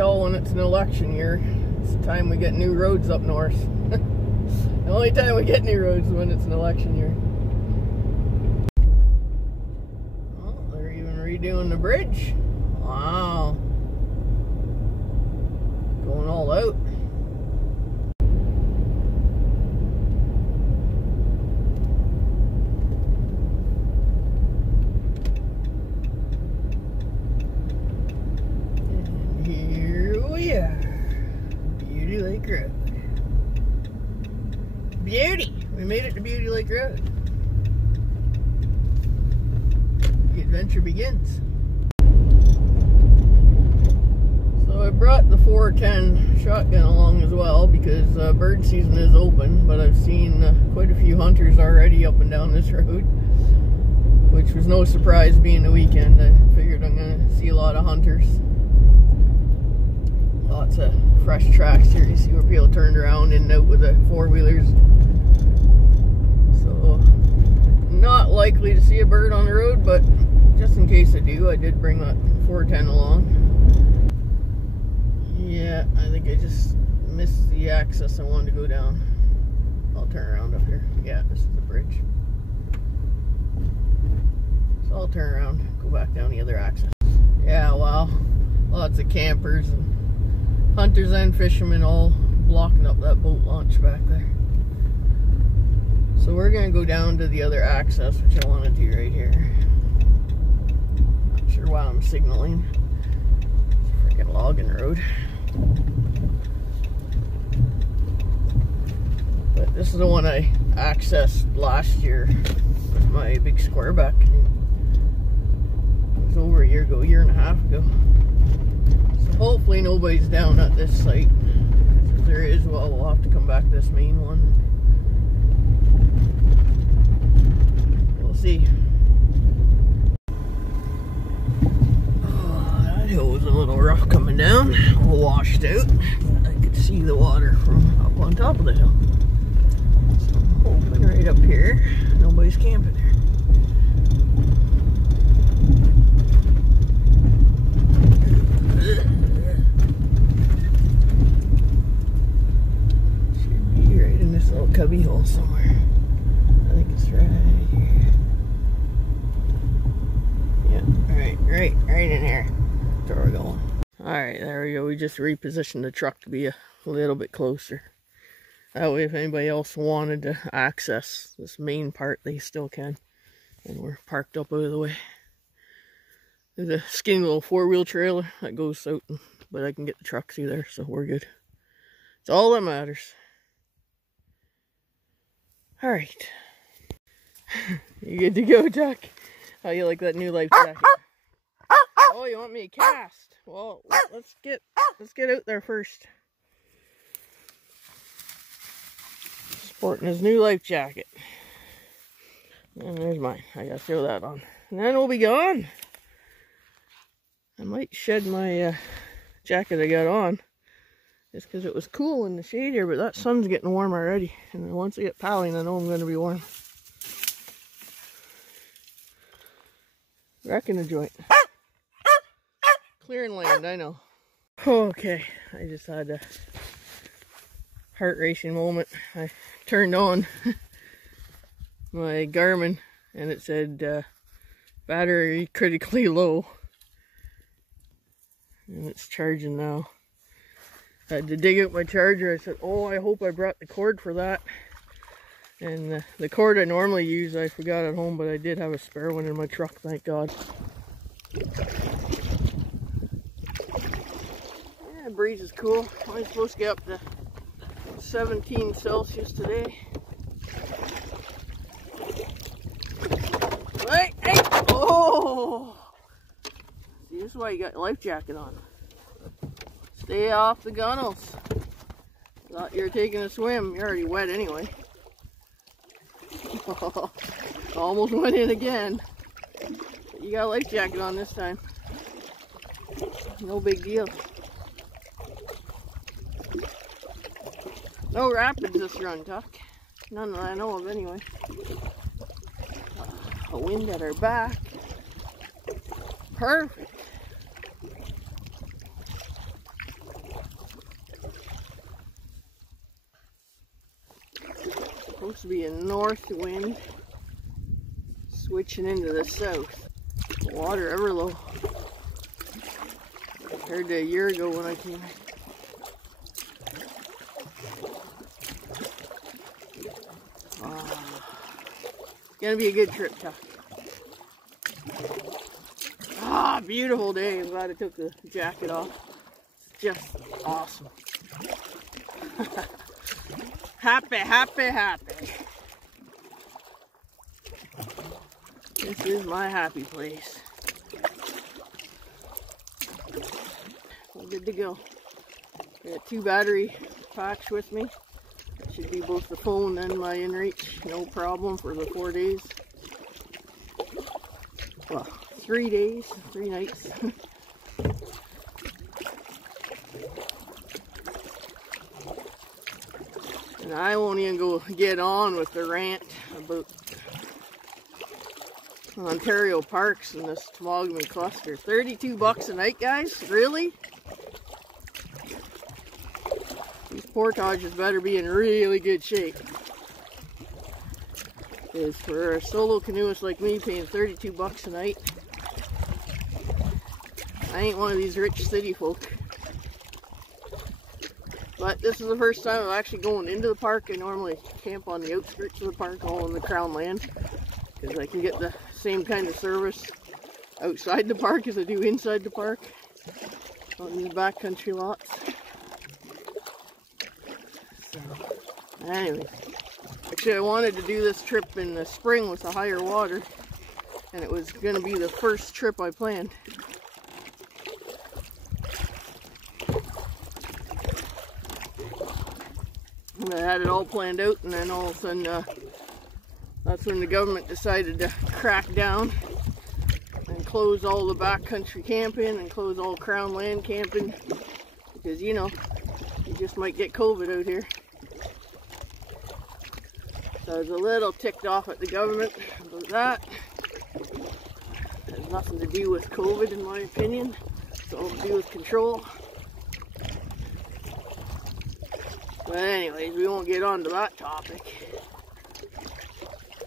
tell when it's an election year. It's the time we get new roads up north. The only time we get new roads is when it's an election year. Oh, they're even redoing the bridge. Wow. Going all out. And here we are. Beauty Lake Road. Beauty! We made it to Beauty Lake Road. The adventure begins. So I brought the 410 shotgun along as well because bird season is open, but I've seen quite a few hunters already up and down this road, which was no surprise being the weekend. I figured I'm going to see a lot of hunters. Lots of fresh tracks here. You see where people turned around in and out with the four-wheelers. So, not likely to see a bird on the road, but just in case I do, I did bring that 410 along. Yeah, I think I just missed the access I wanted to go down. I'll turn around up here. Yeah, this is the bridge. So I'll turn around, go back down the other access. Yeah, wow. Lots of campers and hunters and fishermen all blocking up that boat launch back there. So we're going to go down to the other access, which I want to do right here. Not sure why I'm signaling. It's a freaking logging road. But this is the one I accessed last year with my big squareback. It was over a year ago, year and a half ago. So hopefully nobody's down at this site. If there is, well, we'll have to come back to this main one. We'll see. Oh, that hill was a little rough coming down, all washed out. I could see the water from up on top of the hill. So I'm hoping right up here, nobody's camping there. Should be right in this little cubby hole somewhere. I think it's right here. Yeah, right in here. That's where we're going. Alright, there we go. We just repositioned the truck to be a little bit closer. That way if anybody else wanted to access this main part, they still can. And we're parked up out of the way. There's a skinny little four-wheel trailer that goes out, but I can get the truck through there, so we're good. It's all that matters. Alright. You good to go, Chuck? How you like that new life jacket? Oh, you want me to cast? Well, let's get out there first. Sporting his new life jacket. And there's mine. I gotta throw that on. And then we'll be gone. I might shed my jacket I got on. Just because it was cool in the shade here, but that sun's getting warm already. And then once I get paddling, I know I'm going to be warm. Wrecking the joint. Clearing land, I know. Okay, I just had a heart racing moment. I turned on my Garmin and it said battery critically low. And it's charging now. I had to dig out my charger. I said, oh, I hope I brought the cord for that. And the cord I normally use, I forgot at home, but I did have a spare one in my truck, thank God. Yeah, the breeze is cool. I'm supposed to get up to 17 Celsius today. Hey, hey! Oh! See, this is why you got your life jacket on. Stay off the gunnels. Thought you were taking a swim. You're already wet anyway. Almost went in again. But you got a life jacket on this time. No big deal. No rapids this run, Tuck. None that I know of anyway. A wind at our back. Perfect. supposed to be a north wind switching into the south. Water ever low. Compared to a year ago when I came in. Gonna be a good trip, Chuck. Ah, beautiful day. I'm glad I took the jacket off. It's just awesome. Happy, happy, happy. This is my happy place. We're good to go. I got 2 battery packs with me. That should be both the phone and my inReach. No problem for the 4 days. Well, 3 days, 3 nights. And I won't even go get on with the rant about Ontario parks and this Temagami cluster. $32 a night, guys? Really? These portages better be in really good shape. Because for a solo canoeist like me paying $32 a night, I ain't one of these rich city folk. But this is the first time I'm actually going into the park. I normally camp on the outskirts of the park, all in the crown land, because I can get the same kind of service outside the park as I do inside the park on these backcountry lots. So, anyways, actually I wanted to do this trip in the spring with the higher water, and it was going to be the first trip I planned. And I had it all planned out, and then all of a sudden, that's when the government decided to crack down and close all the backcountry camping and close all crown land camping, because, you know, you just might get COVID out here. So I was a little ticked off at the government about that. It has nothing to do with COVID, in my opinion. It's all to do with control. But anyways, we won't get on to that topic.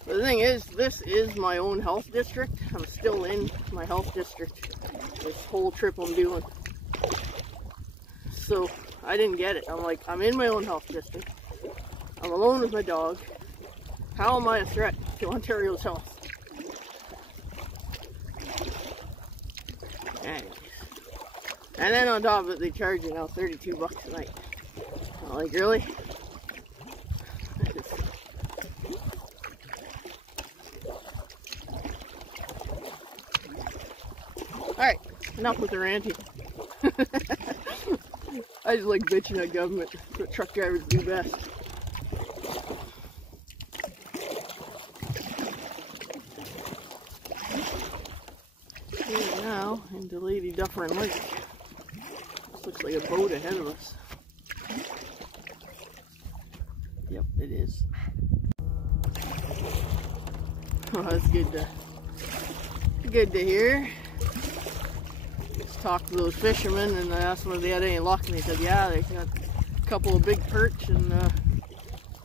But the thing is, this is my own health district. I'm still in my health district this whole trip I'm doing. So I didn't get it. I'm like, I'm in my own health district. I'm alone with my dog. How am I a threat to Ontario's health? Anyways. And then on top of it, they charge you now $32 a night. I'm like, really? Alright, enough with the ranting. I just like bitching at government. That's what truck drivers do best. Here now into Lady Dufferin Lake. This looks like a boat ahead of us. Yep, it is. Oh, that's good to hear. Just talked to those fishermen and I asked them if they had any luck, and they said, yeah, they got a couple of big perch and a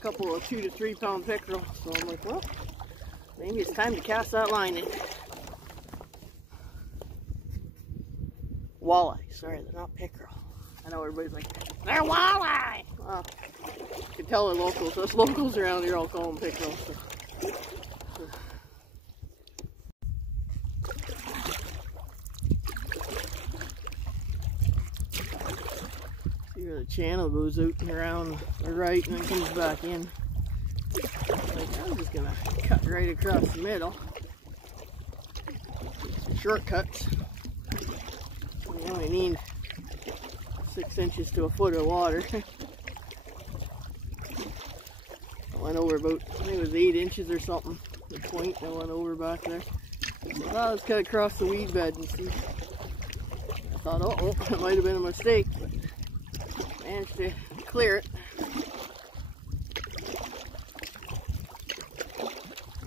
couple of 2 to 3 pound pickerel. So I'm like, well, maybe it's time to cast that line in. Walleye, sorry, they're not pickerel. I know everybody's like, they're walleye! Well, you can tell they're locals. Us locals around here all call them pickerel. So. See where the channel goes out and around the right and then comes back in. Like, I'm just gonna cut right across the middle. Some shortcuts. You only need 6 inches to a foot of water. I went over about, I think it was 8 inches or something. The point I went over back there. So let's cut across the weed bed and see. I thought, oh, that might have been a mistake, but managed to clear it.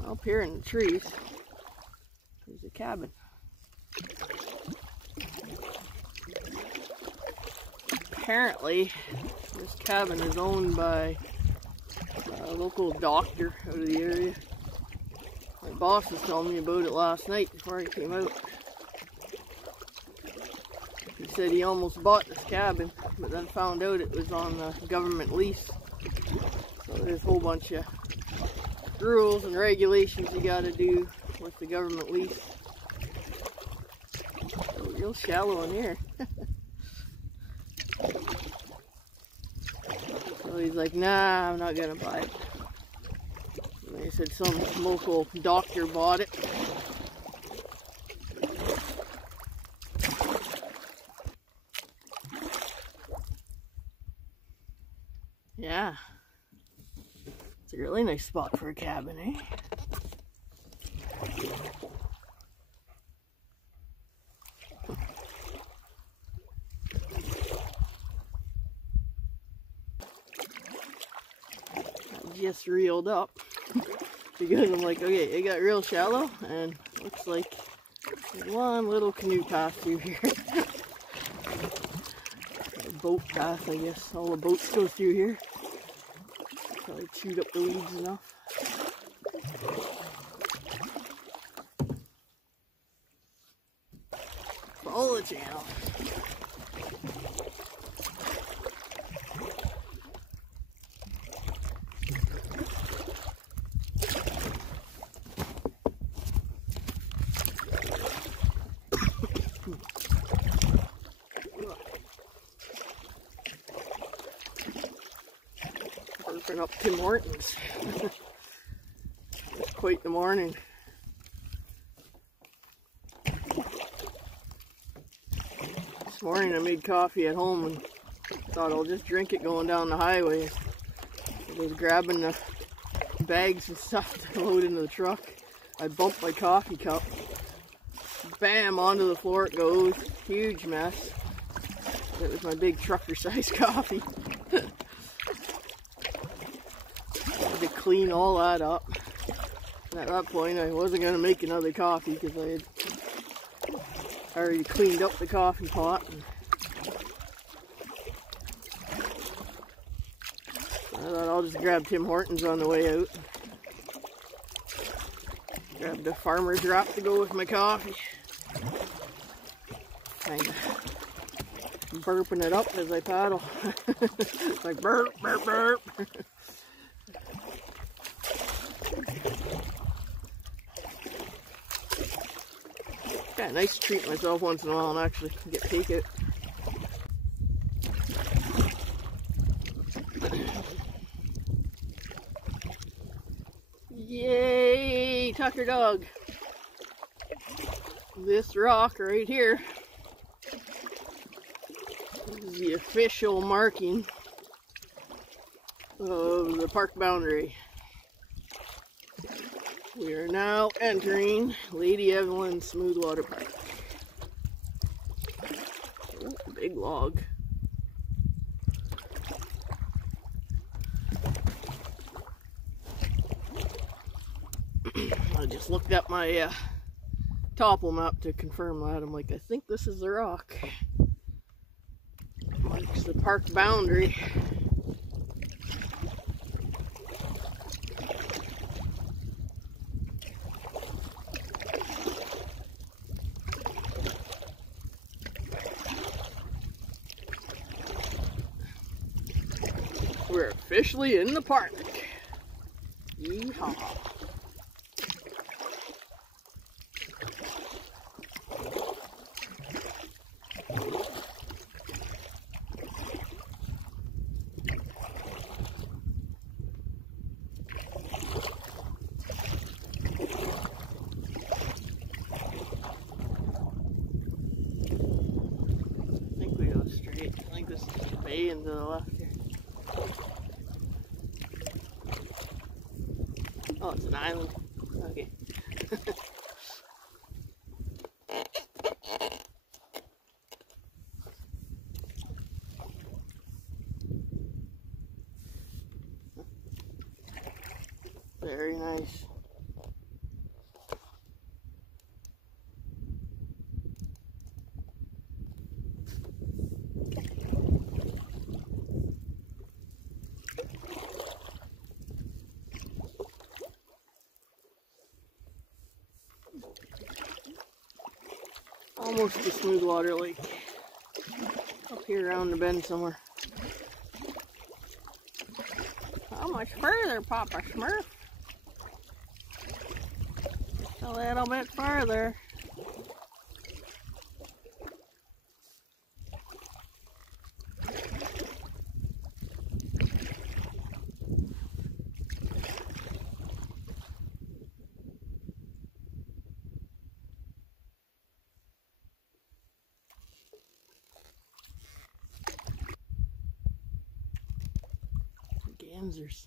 Up here in the trees, there's a cabin. Apparently, this cabin is owned by a local doctor out of the area. My boss was telling me about it last night before I came out. He said he almost bought this cabin, but then found out it was on a government lease. So there's a whole bunch of rules and regulations you gotta do with the government lease. So real shallow in here. So he's like, nah, I'm not gonna buy it. And they said some local doctor bought it. Yeah. It's a really nice spot for a cabin, eh? I just reeled up because I'm like, okay, it got real shallow and looks like there's one little canoe path through here. A boat path, I guess. All the boats go through here. Probably chewed up the weeds enough. Follow the channel. Burping up Tim Hortons. It's quite the morning. This morning I made coffee at home and thought I'll just drink it going down the highway. I was grabbing the bags and stuff to load into the truck. I bumped my coffee cup. Bam, onto the floor it goes. Huge mess. It was my big trucker size coffee. Had to clean all that up. And at that point I wasn't going to make another coffee because I had already cleaned up the coffee pot. And I thought I'll just grab Tim Hortons on the way out. Grabbed a farmer's wrap to go with my coffee. Kind of burping it up as I paddle. It's like burp, burp, burp. Kind of nice to treat myself once in a while and actually get takeout. Yay, Tucker dog. This rock right here is the official marking of the park boundary. We are now entering Lady Evelyn Smoothwater Park. Oh, big log. I just looked at my topo map to confirm that. I'm like, I think this is the rock. Marks the park boundary. We're officially in the park. Yeehaw. I think we go straight. I think this is the bay into the left here. Oh, it's an island. Okay. Very nice. Almost to Smoothwater Lake. Up here around the bend somewhere. How much further, Papa Smurf? A little bit farther. Gansers.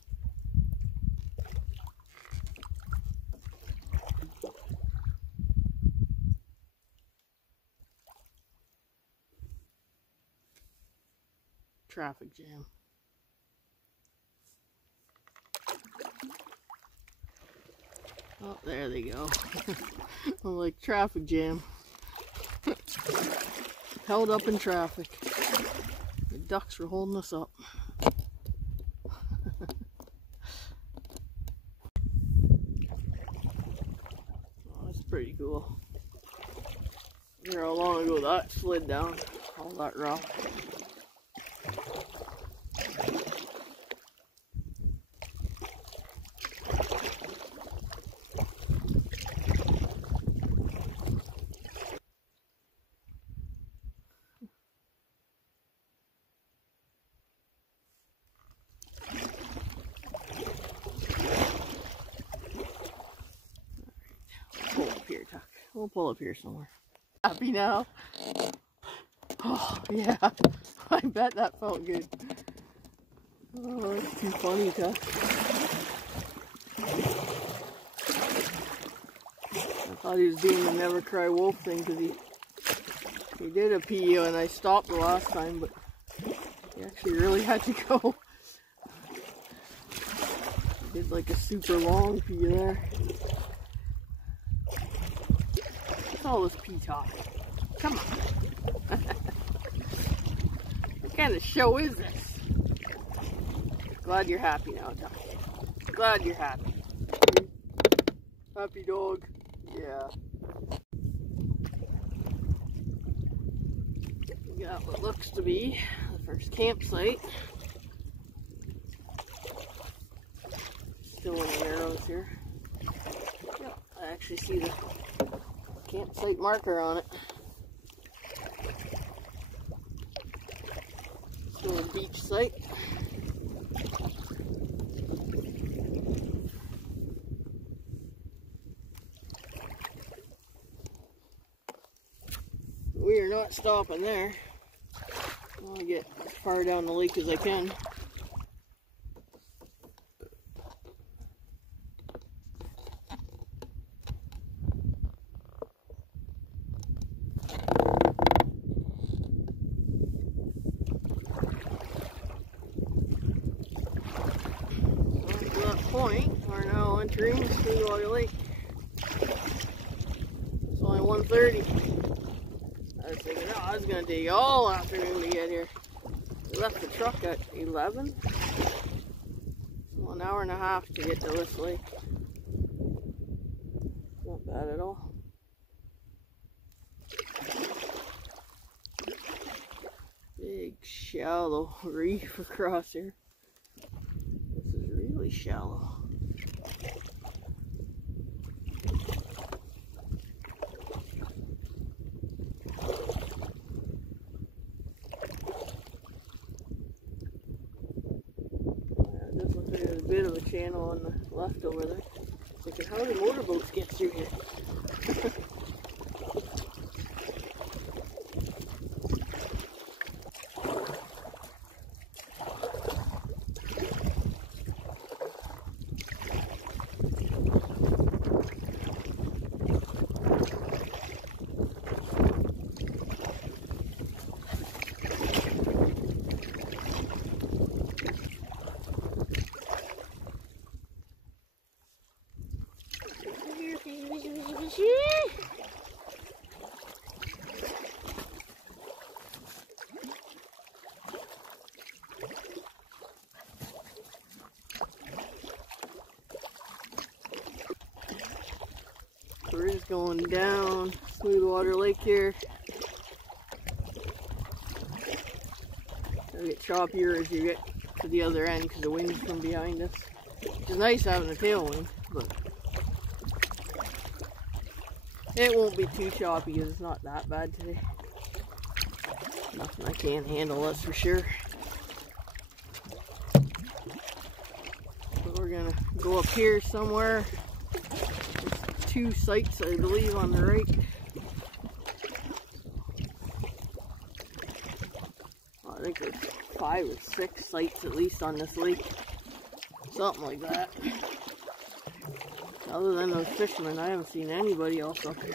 Traffic jam. Oh, there they go. I'm like, traffic jam. Held up in traffic. The ducks were holding us up. Oh, that's pretty cool. I wonder how long ago that slid down, all that rock. Pull up here, Tuck. We'll pull up here somewhere. Happy now? Oh, yeah. I bet that felt good. Oh, that's too funny, Tuck. I thought he was doing the never cry wolf thing because he did a pee and I stopped the last time, but he actually really had to go. He did like a super long pee there. What's all this pee talk? Come on. What kind of show is this? Glad you're happy now, Doc. Glad you're happy. Happy dog. Yeah. We got what looks to be the first campsite. Still in the arrows here. Yep, I actually see the campsite marker on it. Still a beach site. We are not stopping there. I want to get as far down the lake as I can. To that point, we're now entering Smoothwater Lake. It's only 1:30. I was thinking, oh, I was going to take all afternoon to get here. We left the truck at 11. So an hour and a half to get to this lake. Not bad at all. Big shallow reef across here. This is really shallow. There's a bit of a channel on the left over there. Thinking, how do motorboats get through here? So we're just going down Smoothwater Lake here. It'll get choppier as you get to the other end because the wind's from behind us. It's nice having a tailwind, but it won't be too choppy because it's not that bad today. Nothing I can't handle, that's for sure. So we're gonna go up here somewhere. There's 2 sites, I believe, on the right. I think there's 5 or 6 sites at least on this lake. Something like that. Other than those fishermen, I haven't seen anybody else up here.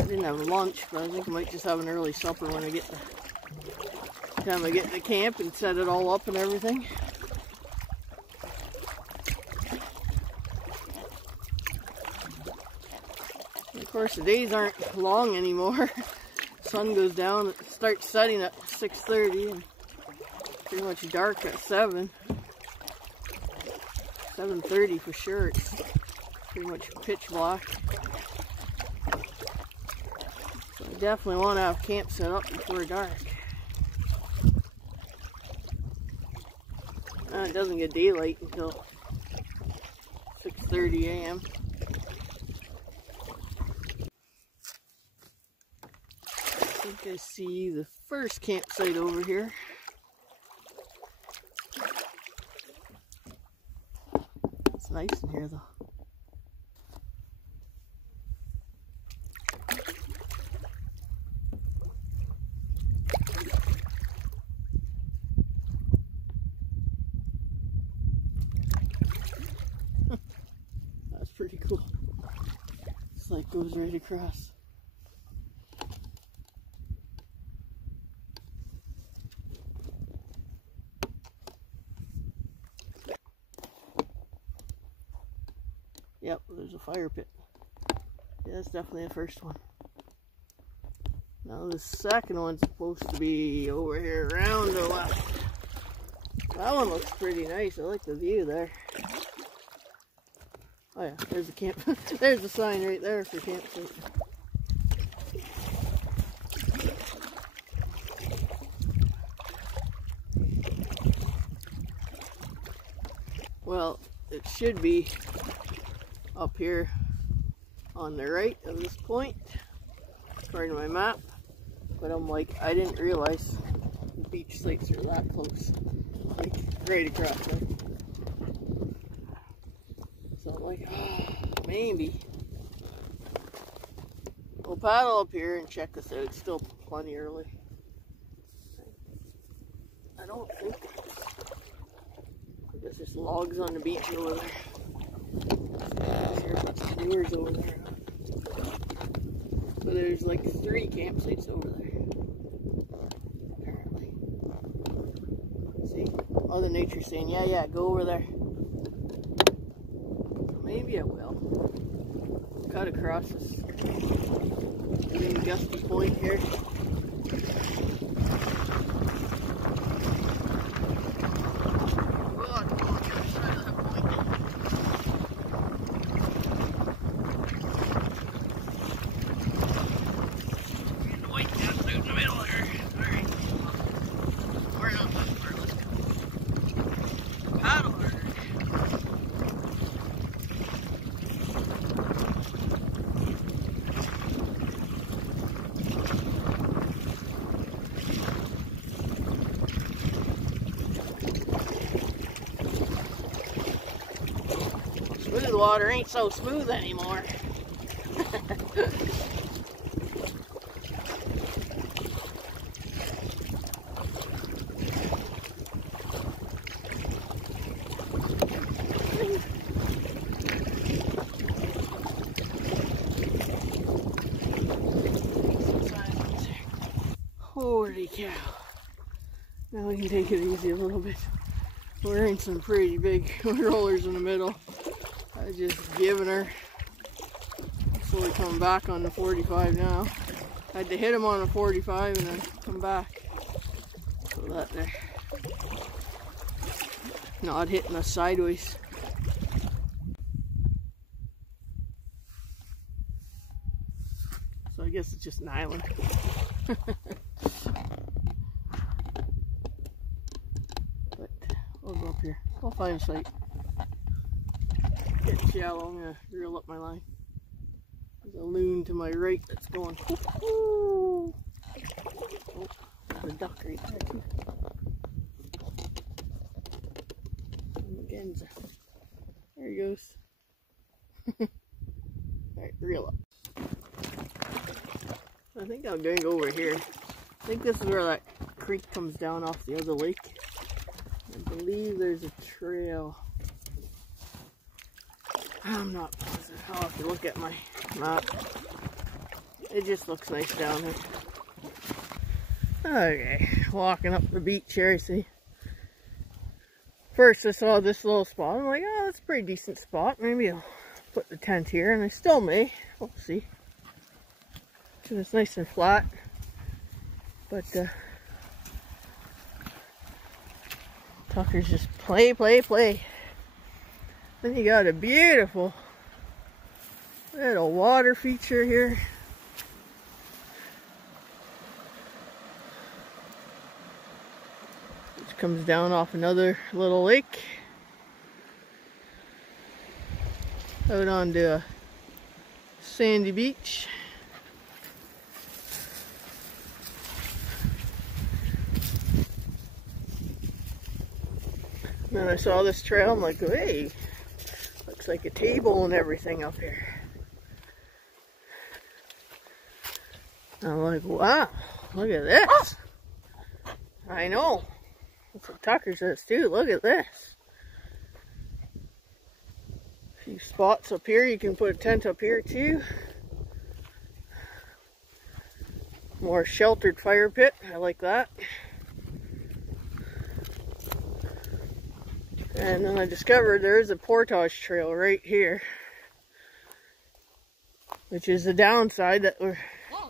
I didn't have lunch, but I think I might just have an early supper when I get to camp and set it all up and everything. And of course, the days aren't long anymore. Sun goes down, it starts setting at 6:30 and pretty much dark at 7:30 for sure. It's pretty much pitch black. So I definitely want to have camp set up before dark. It doesn't get daylight until 6:30 a.m. I think I see the first campsite over here. It's nice in here though. That's pretty cool. This light goes right across. Yep, there's a fire pit. Yeah, that's definitely the first one. Now the second one's supposed to be over here around the left. That one looks pretty nice. I like the view there. Oh yeah, there's a camp. There's a sign right there for campsite. Well, it should be up here on the right of this point, according to my map. But I'm like, I didn't realize the beach sites are that close. Like, right across there. So I'm like, maybe. We'll paddle up here and check this out. It's still plenty early. I don't think I guess there's logs on the beach over there. Lures over there. So there's like 3 campsites over there. Apparently. See? Mother Nature's saying, yeah, go over there. So maybe I will. Cut across this green gusty point here. Smooth water ain't so smooth anymore. Holy cow. Now we can take it easy a little bit. We're in some pretty big rollers in the middle. I just given her. Slowly coming back on the 45 now. I had to hit him on the 45 and then come back. So that they're not hitting us sideways. So I guess it's just an island. But we'll go up here. We'll find a site. Getting shallow. I'm gonna reel up my line. There's a loon to my right that's going. Oh, there's a duck right there too. Again, there he goes. Alright, reel up. I think I'm going to go over here. I think this is where that creek comes down off the other lake. I believe there's a trail. I'm not positive. I'll have to look at my map. It just looks nice down here. Okay, walking up the beach here, I see. First I saw this little spot. I'm like, oh, that's a pretty decent spot. Maybe I'll put the tent here, and I still may. We'll see. It's nice and flat. But Tucker's just play, play, play. Then you got a beautiful little water feature here. Which comes down off another little lake. Out onto a sandy beach. Then I saw this trail, I'm like, hey, looks like a table and everything up here. And I'm like, wow, look at this. I know. That's what Tucker says too, look at this. A few spots up here, you can put a tent up here too. More sheltered fire pit, I like that. And then I discovered there is a portage trail right here, which is the downside that we're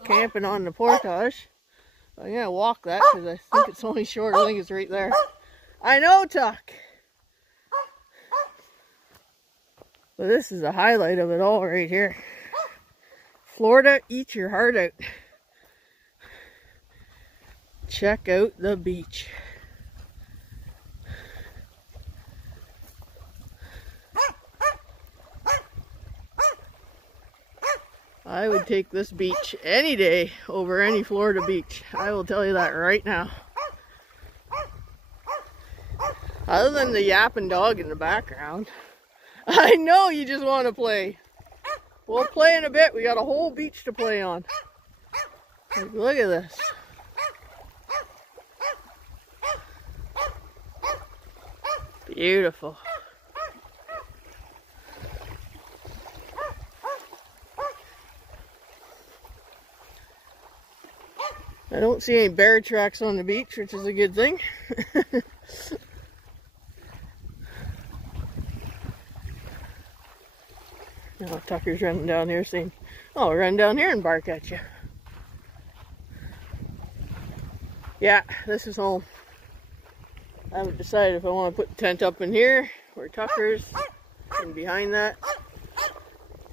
camping on the portage. So I'm gonna walk that because I think it's only short. I think it's right there. I know, Tuck. But this is the highlight of it all right here. Florida, eat your heart out. Check out the beach. I would take this beach any day over any Florida beach. I will tell you that right now. Other than the yapping dog in the background. I know you just want to play. We'll play in a bit. We got a whole beach to play on. Like, look at this. Beautiful. I don't see any bear tracks on the beach, which is a good thing. Now Tucker's running down here saying, oh, run down here and bark at you. Yeah, this is home. I haven't decided if I want to put the tent up in here, or Tucker's, and behind that.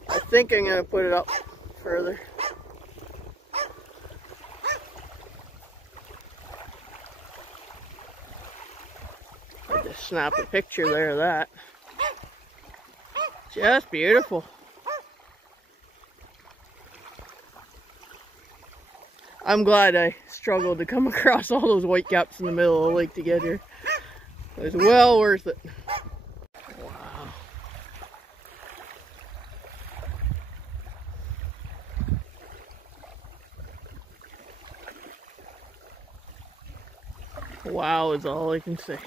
I think I'm going to put it up further. I just snap a picture there of that. Just beautiful. I'm glad I struggled to come across all those white caps in the middle of the lake to get here. It was well worth it. Wow. Wow is all I can say.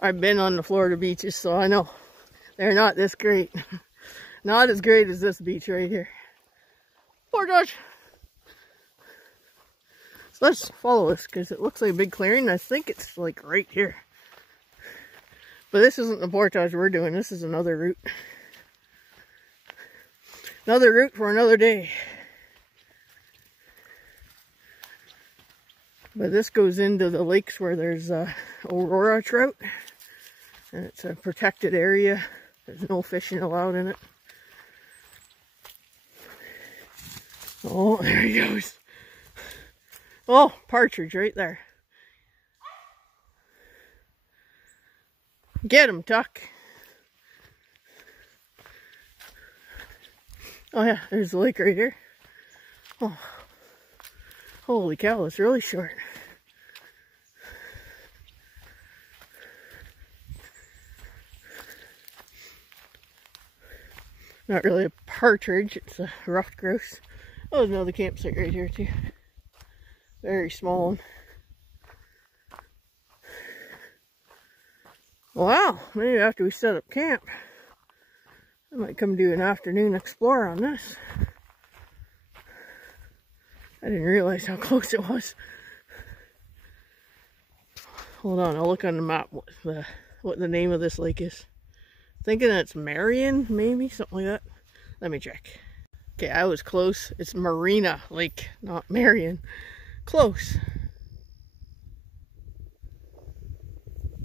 I've been on the Florida beaches, so I know they're not this great. Not as great as this beach right here. Poor Josh. So let's follow this because it looks like a big clearing. I think it's like right here. But this isn't the portage we're doing. This is another route. Another route for another day. But this goes into the lakes where there's aurora trout. And it's a protected area There's no fishing allowed in it. Oh, there he goes. Oh, partridge right there. Get him, Tuck. Oh yeah, there's the lake right here. Oh, holy cow, it's really short. Not really a partridge, it's a ruffed grouse. Oh, there's another campsite right here too. Very small one. Wow, maybe after we set up camp, I might come do an afternoon explore on this. I didn't realize how close it was. Hold on, I'll look on the map what the name of this lake is. Thinking it's Marion, maybe, something like that. Let me check. Okay, I was close. It's Marina Lake, not Marion. Close.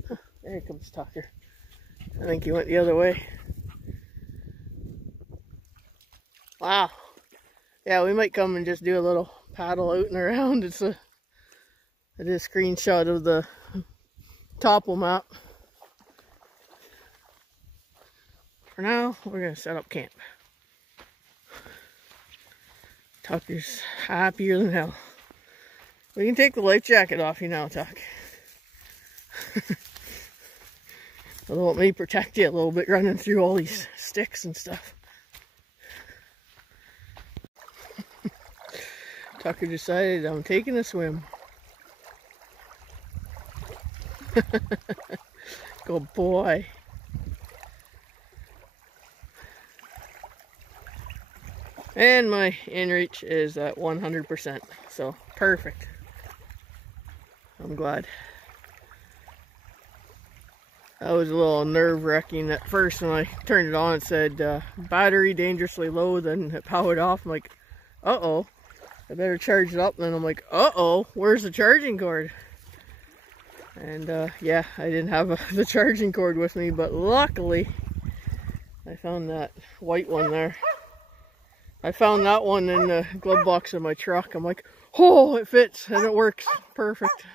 Huh, there comes Tucker. I think he went the other way. Wow. Yeah, we might come and just do a little paddle out and around. I did a screenshot of the topo map. For now, we're going to set up camp. Tucker's happier than hell. We can take the life jacket off you now, Tuck. Although it may protect you a little bit running through all these sticks and stuff. Tucker decided I'm taking a swim. Good boy. And my inReach is at 100%, so perfect. I'm glad. That was a little nerve-wracking at first when I turned it on. It said battery dangerously low, then it powered off. I'm like, uh-oh, I better charge it up. And then I'm like, uh-oh, where's the charging cord? And yeah, I didn't have the charging cord with me, but luckily I found that white one there. I found that one in the glove box of my truck. I'm like, oh, it fits and it works perfect.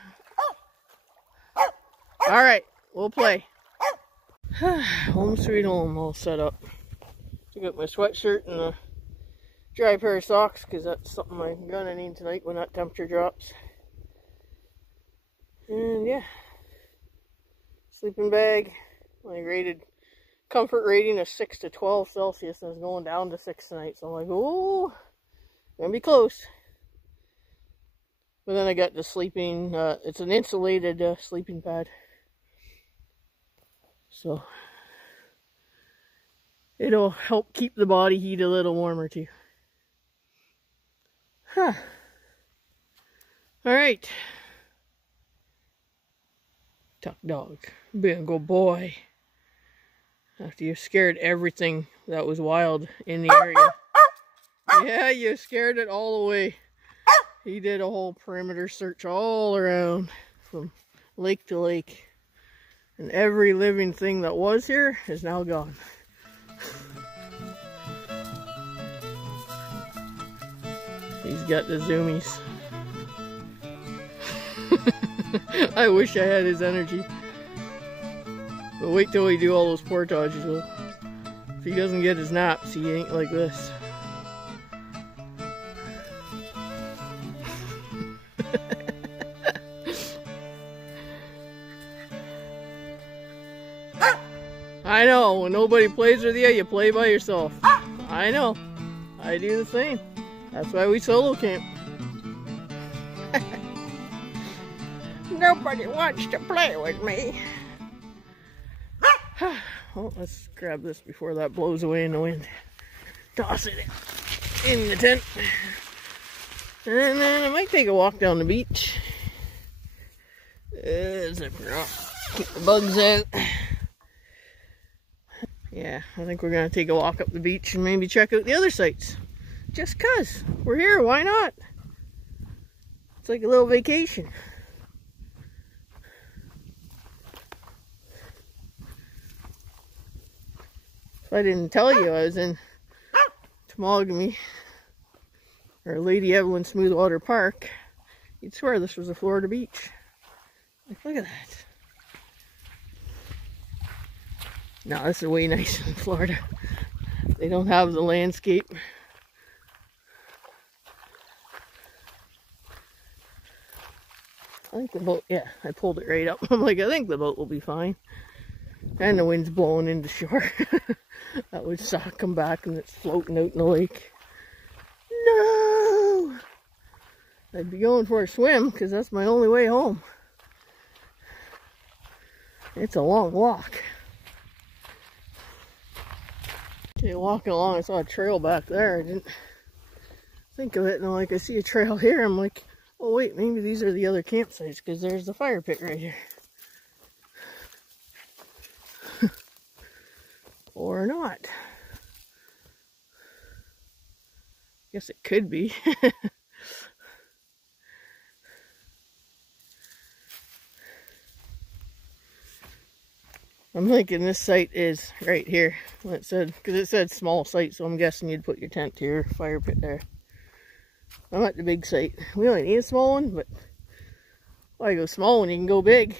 All right, we'll play. Home sweet home all set up. I got my sweatshirt and a dry pair of socks because that's something I'm gonna need tonight when that temperature drops. And yeah, sleeping bag. My comfort rating is 6 to 12 Celsius and it's going down to 6 tonight. So I'm like, oh, gonna be close. But then I got the sleeping, it's an insulated sleeping pad. So it'll help keep the body heat a little warmer too. Huh. Alright. Tuck dog. Being a good boy. After you scared everything that was wild in the area. Yeah, you scared it all away. He did a whole perimeter search all around from lake to lake. And every living thing that was here is now gone. He's got the zoomies. I wish I had his energy. But wait till we do all those portages. Well, if he doesn't get his naps, he ain't like this. I know, when nobody plays with you, you play by yourself. I know. I do the same. That's why we solo camp. Nobody wants to play with me. Well, let's grab this before that blows away in the wind. Toss it in the tent. And then I might take a walk down the beach. Zip her up. Keep the bugs out. Yeah, I think we're going to take a walk up the beach and maybe check out the other sites. Just 'cause. We're here, why not? It's like a little vacation. I didn't tell you I was in Temagami, or Lady Evelyn Smoothwater Park, you'd swear this was a Florida beach. Like, look at that. No, this is way nicer than Florida. They don't have the landscape. I think the boat, yeah, I pulled it right up. I'm like, I think the boat will be fine. And the wind's blowing into shore. That would suck. Come back and it's floating out in the lake. No! I'd be going for a swim because that's my only way home. It's a long walk. Okay, walking along, I saw a trail back there. I didn't think of it, and like I see a trail here, I'm like, oh wait, maybe these are the other campsites because there's the fire pit right here. Or not. Guess it could be. I'm thinking this site is right here. It said, because it said small site, so I'm guessing you'd put your tent here, fire pit there. I'm at the big site. We only need a small one, but why go small when you can go big?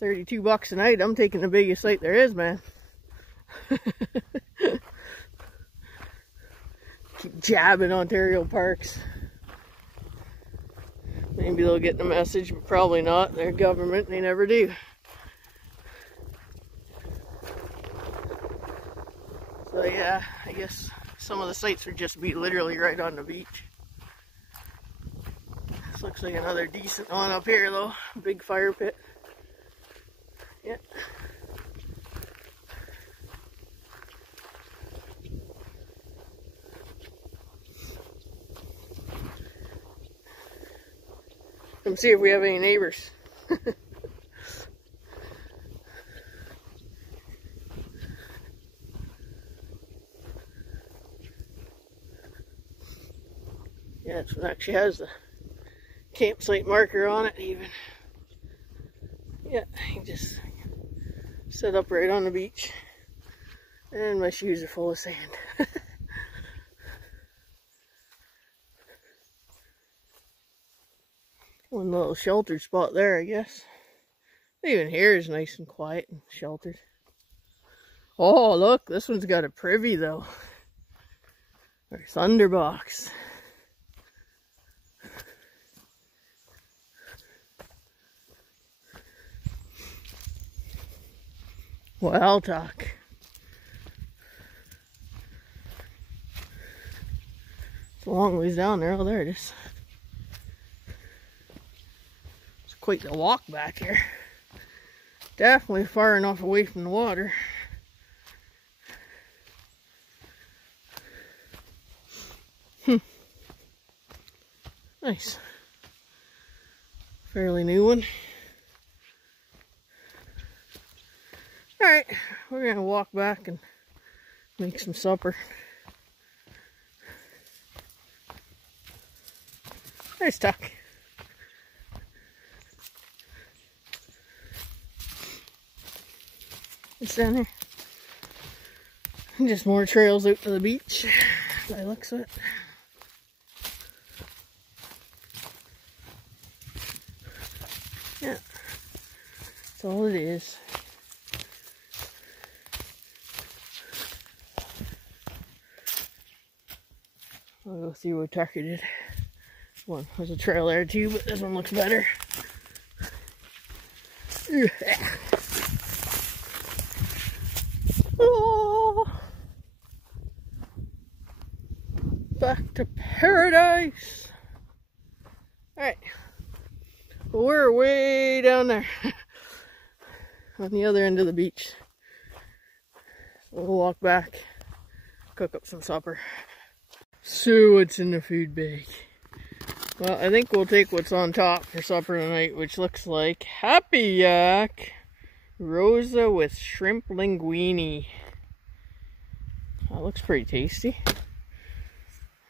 $32 a night. I'm taking the biggest site there is, man. Keep jabbing Ontario parks. Maybe they'll get the message, but probably not. They're government, they never do. So yeah, I guess some of the sites would just be literally right on the beach. This looks like another decent one up here though. Big fire pit. Yeah. Come see if we have any neighbors. Yeah, this one actually has the campsite marker on it even. Yeah, you just set up right on the beach. And my shoes are full of sand. One little sheltered spot there, I guess. Even here is nice and quiet and sheltered. Oh, look, this one's got a privy though. Or thunderbox. Well, talk. It's a long ways down there. Oh, there it is. It's quite the walk back here. Definitely far enough away from the water. Nice. Fairly new one. Alright, we're gonna walk back and make some supper. There's Tuck. It's down there. And just more trails out to the beach, by the looks of it. Yeah, that's all it is. I'll go see what Tucker did. One, there's a trail there too, but this one looks better. Oh, back to paradise. Alright, well, we're way down there on the other end of the beach. So we'll walk back, cook up some supper. So what's in the food bag? Well, I think we'll take what's on top for supper tonight, which looks like Happy Yak Rosa with shrimp linguine. That looks pretty tasty.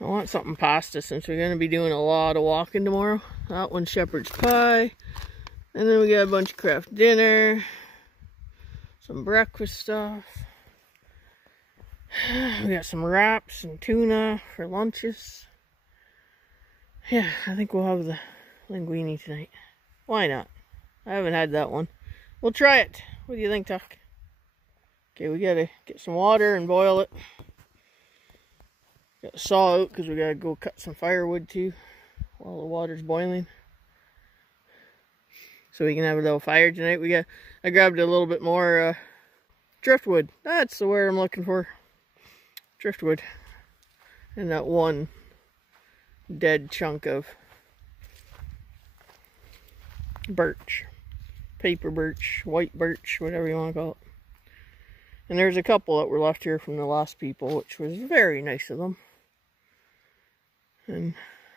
I want something pasta since we're going to be doing a lot of walking tomorrow. That one's shepherd's pie. And then we got a bunch of craft dinner. Some breakfast stuff. We got some wraps and tuna for lunches. Yeah, I think we'll have the linguine tonight. Why not? I haven't had that one. We'll try it. What do you think, Tuck? Okay, we gotta get some water and boil it. Got to saw out because we gotta go cut some firewood too while the water's boiling. So we can have a little fire tonight. I grabbed a little bit more driftwood. That's the word I'm looking for. Driftwood. And that one dead chunk of birch. Paper birch, white birch, whatever you want to call it. And there's a couple that were left here from the last people, which was very nice of them. And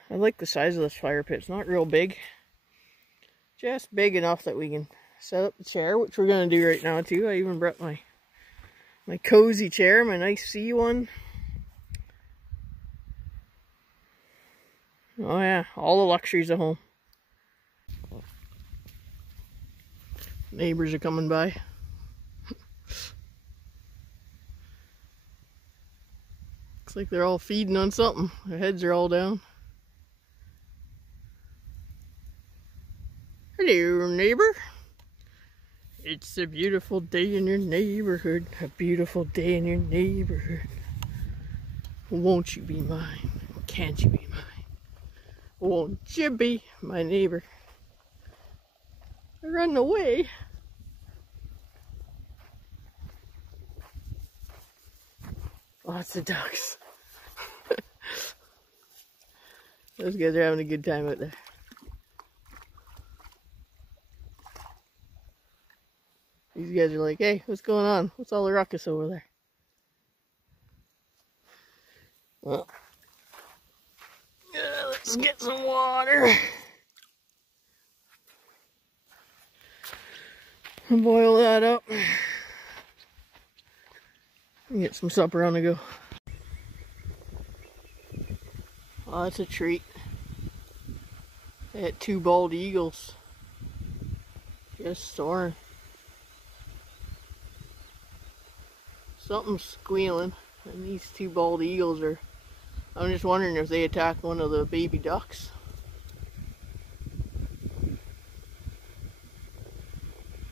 I like the size of this fire pit. It's not real big. Just big enough that we can set up the chair, which we're going to do right now too. I even brought my cozy chair, my nice sea one. Oh yeah, all the luxuries at home. Neighbors are coming by. Looks like they're all feeding on something. Their heads are all down. Hello, neighbor. It's a beautiful day in your neighborhood. A beautiful day in your neighborhood. Won't you be mine? Can't you be mine? Won't you be my neighbor? Run away. Lots of ducks. Those guys are having a good time out there. These guys are like, hey, what's going on? What's all the ruckus over there? Well, yeah, let's get some water. And boil that up. And get some supper on the go. Oh, that's a treat. They had 2 bald eagles. Just soaring. Something's squealing, and these 2 bald eagles are... I'm just wondering if they attacked one of the baby ducks.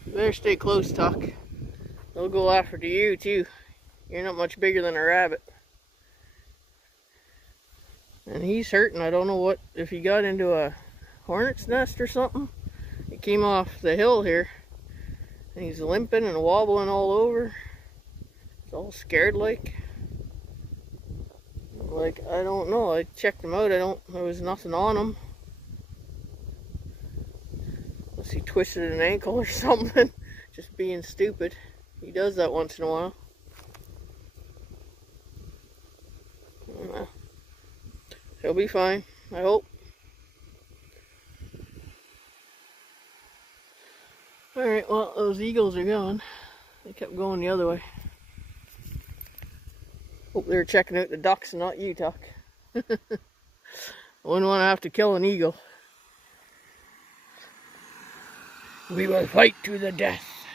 You better stay close, Tuck. They'll go after you too. You're not much bigger than a rabbit. And he's hurting. I don't know what, if he got into a hornet's nest or something. He came off the hill here, and he's limping and wobbling all over. He's all scared like. I don't know. I checked him out. There was nothing on him. Unless he twisted an ankle or something. Just being stupid. He does that once in a while. I don't know. He'll be fine, I hope. Alright, well, those eagles are gone. They kept going the other way. Hope they were checking out the ducks and not you, Tuck. I wouldn't want to have to kill an eagle. We will fight to the death.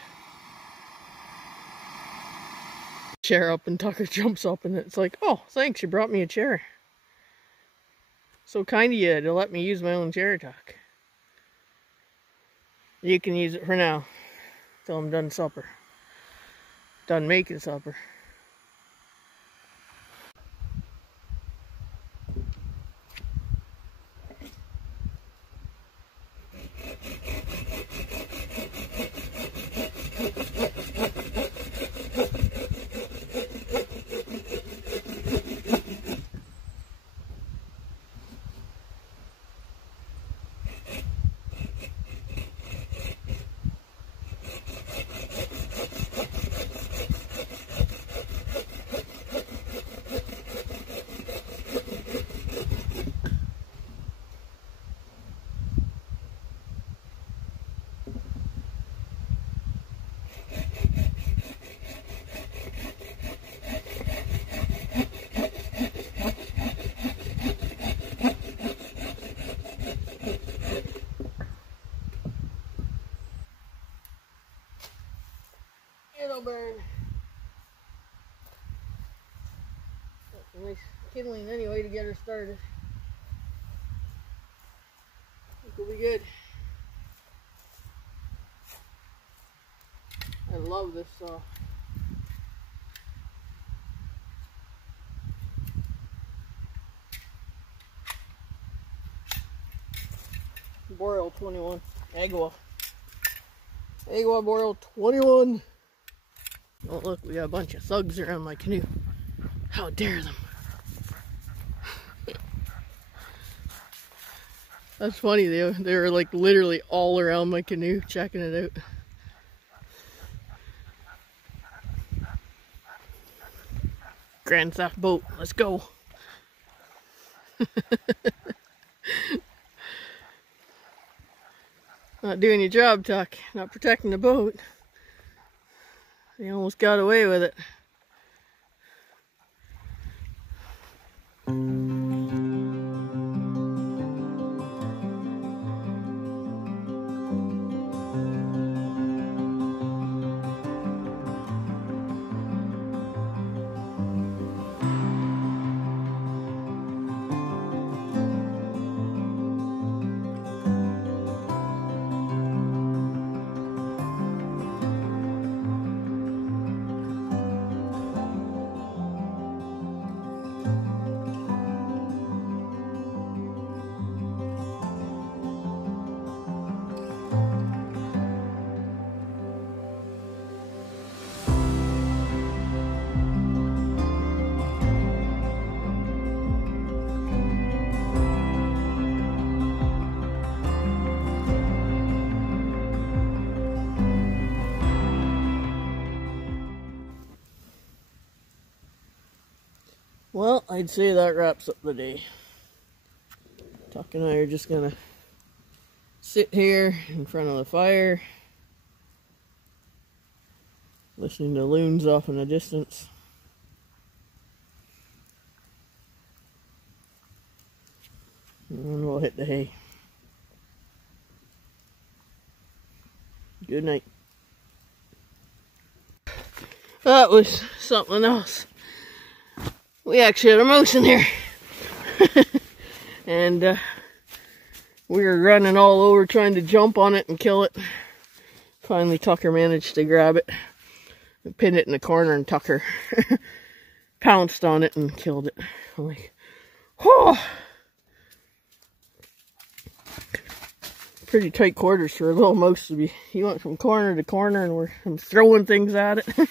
Chair up, and Tucker jumps up, and it's like, oh, thanks, you brought me a chair. So kind of you to let me use my own chair, Tuck. You can use it for now, till I'm done supper. Done making supper. It'll burn. nice kindling anyway to get her started. I think we'll be good. I love this saw. Boreal 21. Agua Boreal 21. Oh look, we got a bunch of thugs around my canoe. How dare them. That's funny, they were like literally all around my canoe checking it out. Grand Theft boat, let's go. Not doing your job, Tuck. Not protecting the boat. You almost got away with it. Well, I'd say that wraps up the day. Tuck and I are just gonna sit here in front of the fire, listening to loons off in the distance. And then we'll hit the hay. Good night. That was something else. We actually had a moose in here. And we were running all over trying to jump on it and kill it. Finally Tucker managed to grab it and pin it in the corner, and Tucker pounced on it and killed it. I'm like, oh! Pretty tight quarters for a little moose to be. He went from corner to corner and I'm throwing things at it.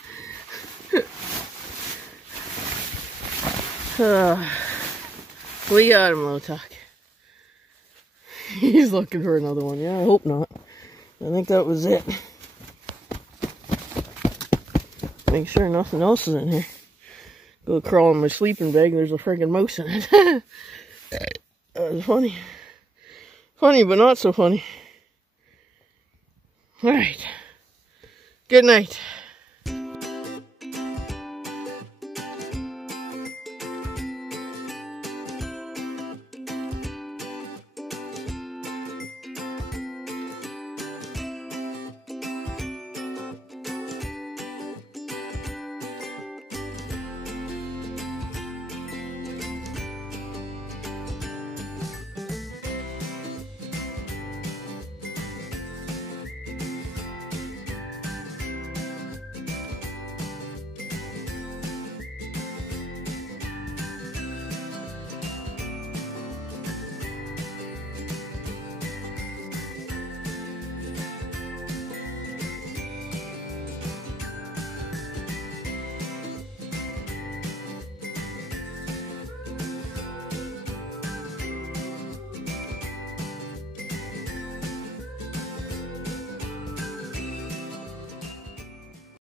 We got him though, Tuck. He's looking for another one. Yeah, I hope not. I think that was it. Make sure nothing else is in here. Go crawl in my sleeping bag, there's a friggin' mouse in it. That was funny. Funny, but not so funny. Alright. Good night.